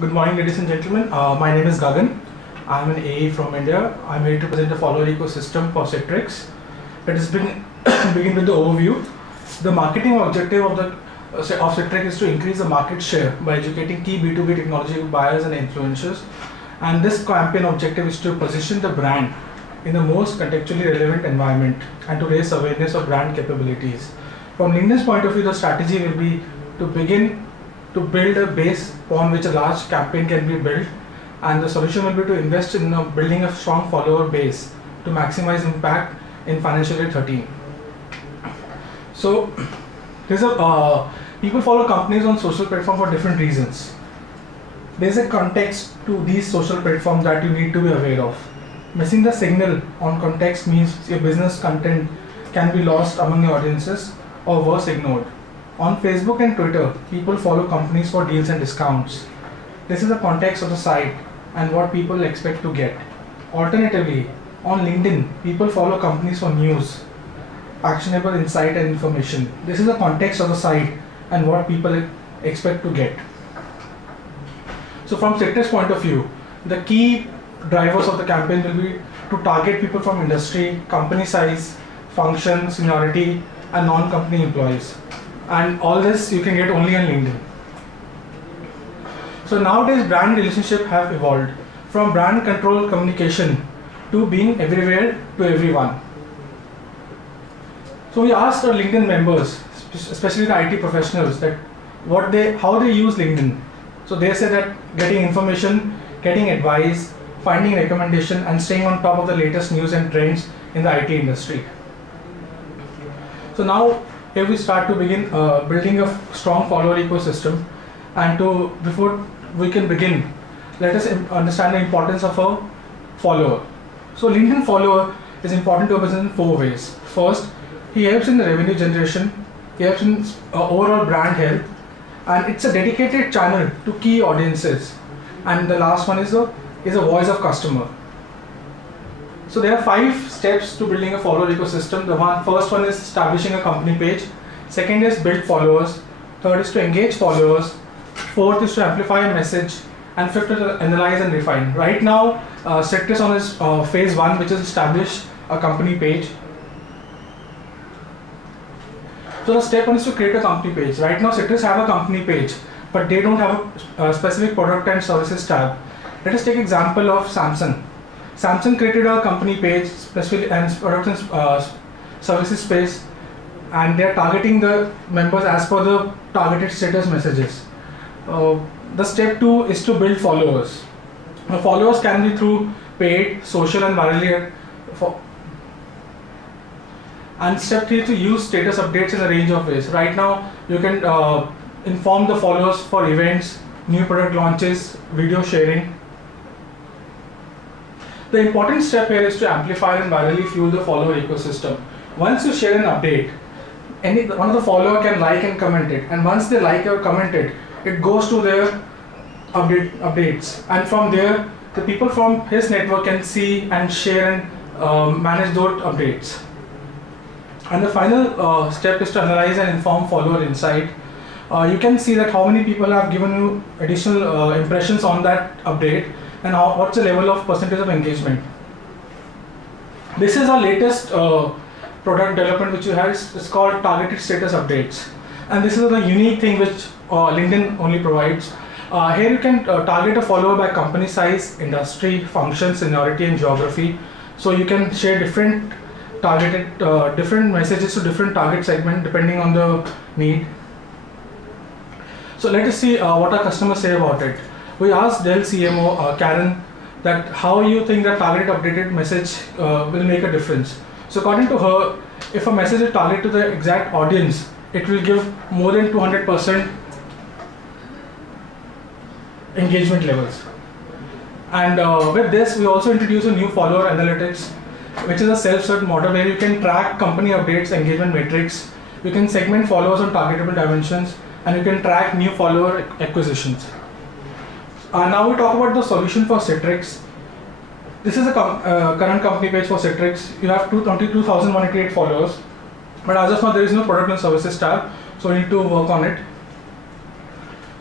Good morning, ladies and gentlemen. My name is Gagan. I'm an AE from India. I'm here to present the follower ecosystem for Citrix. Let us begin with the overview. The marketing objective of Citrix is to increase the market share by educating key B2B technology buyers and influencers. And this campaign objective is to position the brand in the most contextually relevant environment and to raise awareness of brand capabilities. From LinkedIn's point of view, the strategy will be to begin to build a base upon which a large campaign can be built, and the solution will be to invest in building a strong follower base to maximize impact in financial year 13. So people follow companies on social platform for different reasons. There's a context to these social platforms that you need to be aware of. Missing the signal on context means your business content can be lost among the audiences or worse, ignored. On Facebook and Twitter, people follow companies for deals and discounts. This is the context of the site and what people expect to get. Alternatively, on LinkedIn, people follow companies for news, actionable insight and information. This is the context of the site and what people expect to get. So from Citrix point of view, the key drivers of the campaign will be to target people from industry, company size, function, seniority, and non-company employees. And all this you can get only on LinkedIn. So nowadays brand relationships have evolved from brand control communication to being everywhere to everyone. So we asked our LinkedIn members, especially the IT professionals, that how they use LinkedIn. So they say that getting information, getting advice, finding recommendation, and staying on top of the latest news and trends in the IT industry. So now here we start to begin building a strong follower ecosystem, and before we can begin, let us understand the importance of a follower. So LinkedIn follower is important to a business in 4 ways. First, he helps in the revenue generation, he helps in overall brand health, and it's a dedicated channel to key audiences. And the last one is a voice of customer. So there are 5 steps to building a follower ecosystem. First one is establishing a company page. Second is build followers. Third is to engage followers. Fourth is to amplify a message. And fifth is to analyze and refine. Right now, Citrix on is phase 1, which is establish a company page. So the step 1 is to create a company page. Right now, Citrix have a company page, but they don't have a specific product and services tab. Let us take example of Samsung. Samsung created a company page, specifically and product and services space, and they are targeting the members as per the targeted status messages. The step 2 is to build followers. Followers can be through paid, social, and virally. And step 3 is to use status updates in a range of ways. Right now, you can inform the followers for events, new product launches, video sharing. The important step here is to amplify and virally fuel the follower ecosystem. Once you share an update, one of the follower can like and comment it, and once they like or comment it, it goes to their updates, and from there the people from his network can see and share and manage those updates. And the final step is to analyze and inform follower insight. You can see that how many people have given you additional impressions on that update, and what's the level of percentage of engagement. This is our latest product development which we have. It's called targeted status updates, and this is the unique thing which LinkedIn only provides. Here you can target a follower by company size, industry, function, seniority, and geography. So you can share different different messages to different target segment depending on the need. So let us see what our customers say about it. We asked Dell CMO Karen that how you think that targeted updated message will make a difference. So according to her, if a message is targeted to the exact audience, it will give more than 200% engagement levels. And with this, we also introduce a new follower analytics, which is a self-serve model where you can track company updates, engagement metrics. You can segment followers on targetable dimensions, and you can track new follower acquisitions. Now we talk about the solution for Citrix. This is a current company page for Citrix. You have 22,188 followers, but as of now there is no product and services tab, so we need to work on it.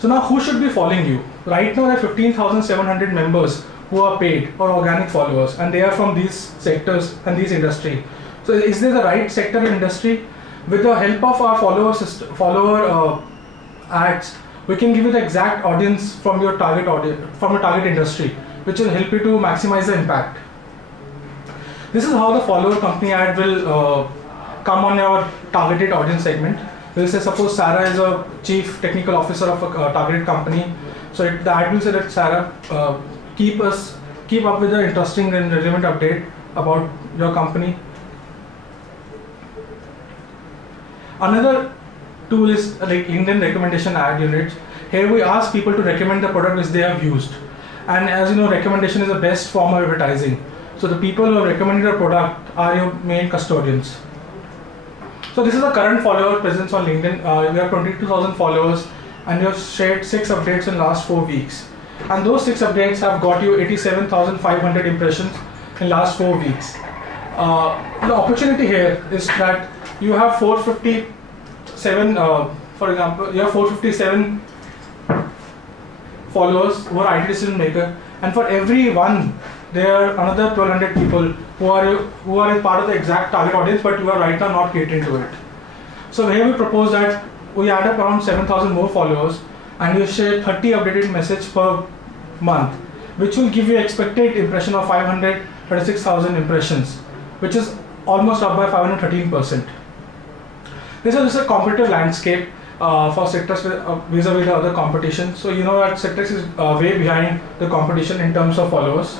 So now who should be following you? Right now there are 15,700 members who are paid or organic followers, and they are from these sectors and these industry. So is there the right sector and industry? With the help of our follower ads, we can give you the exact audience from your target audience, from your target industry, which will help you to maximize the impact. This is how the follower company ad will come on your targeted audience segment. We'll say suppose Sarah is a chief technical officer of a targeted company. So the ad will say that Sarah, keep up with the interesting and relevant update about your company. Another tool is like LinkedIn recommendation ad units. Here we ask people to recommend the product which they have used. And as you know, recommendation is the best form of advertising. So the people who have recommended your product are your main custodians. So this is the current follower presence on LinkedIn. We have 22,000 followers, and we have shared 6 updates in last 4 weeks. And those 6 updates have got you 87,500 impressions in last 4 weeks. The opportunity here is that you have 457, for example, you have 457 followers who are IT decision maker, and for every one there are another 1,200 people who are a part of the exact target audience, but you are right now not catering to it. So here we propose that we add up around 7,000 more followers, and you share 30 updated message per month, which will give you expected impression of 536,000 impressions, which is almost up by 513%. This is a competitive landscape for Sectrex vis-a-vis the other competition. So you know that Sectrex is way behind the competition in terms of followers.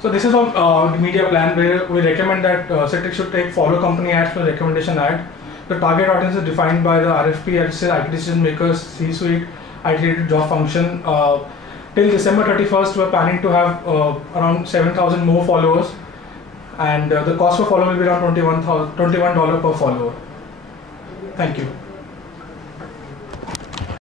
So this is our media plan where we recommend that Sectrex should take follow company ads for recommendation ad. The target audience is defined by the RFP, IT decision makers, C-suite, IT-related job function. Till December 31st, we are planning to have around 7,000 more followers, and the cost per follower will be around $21 per follower. Thank you.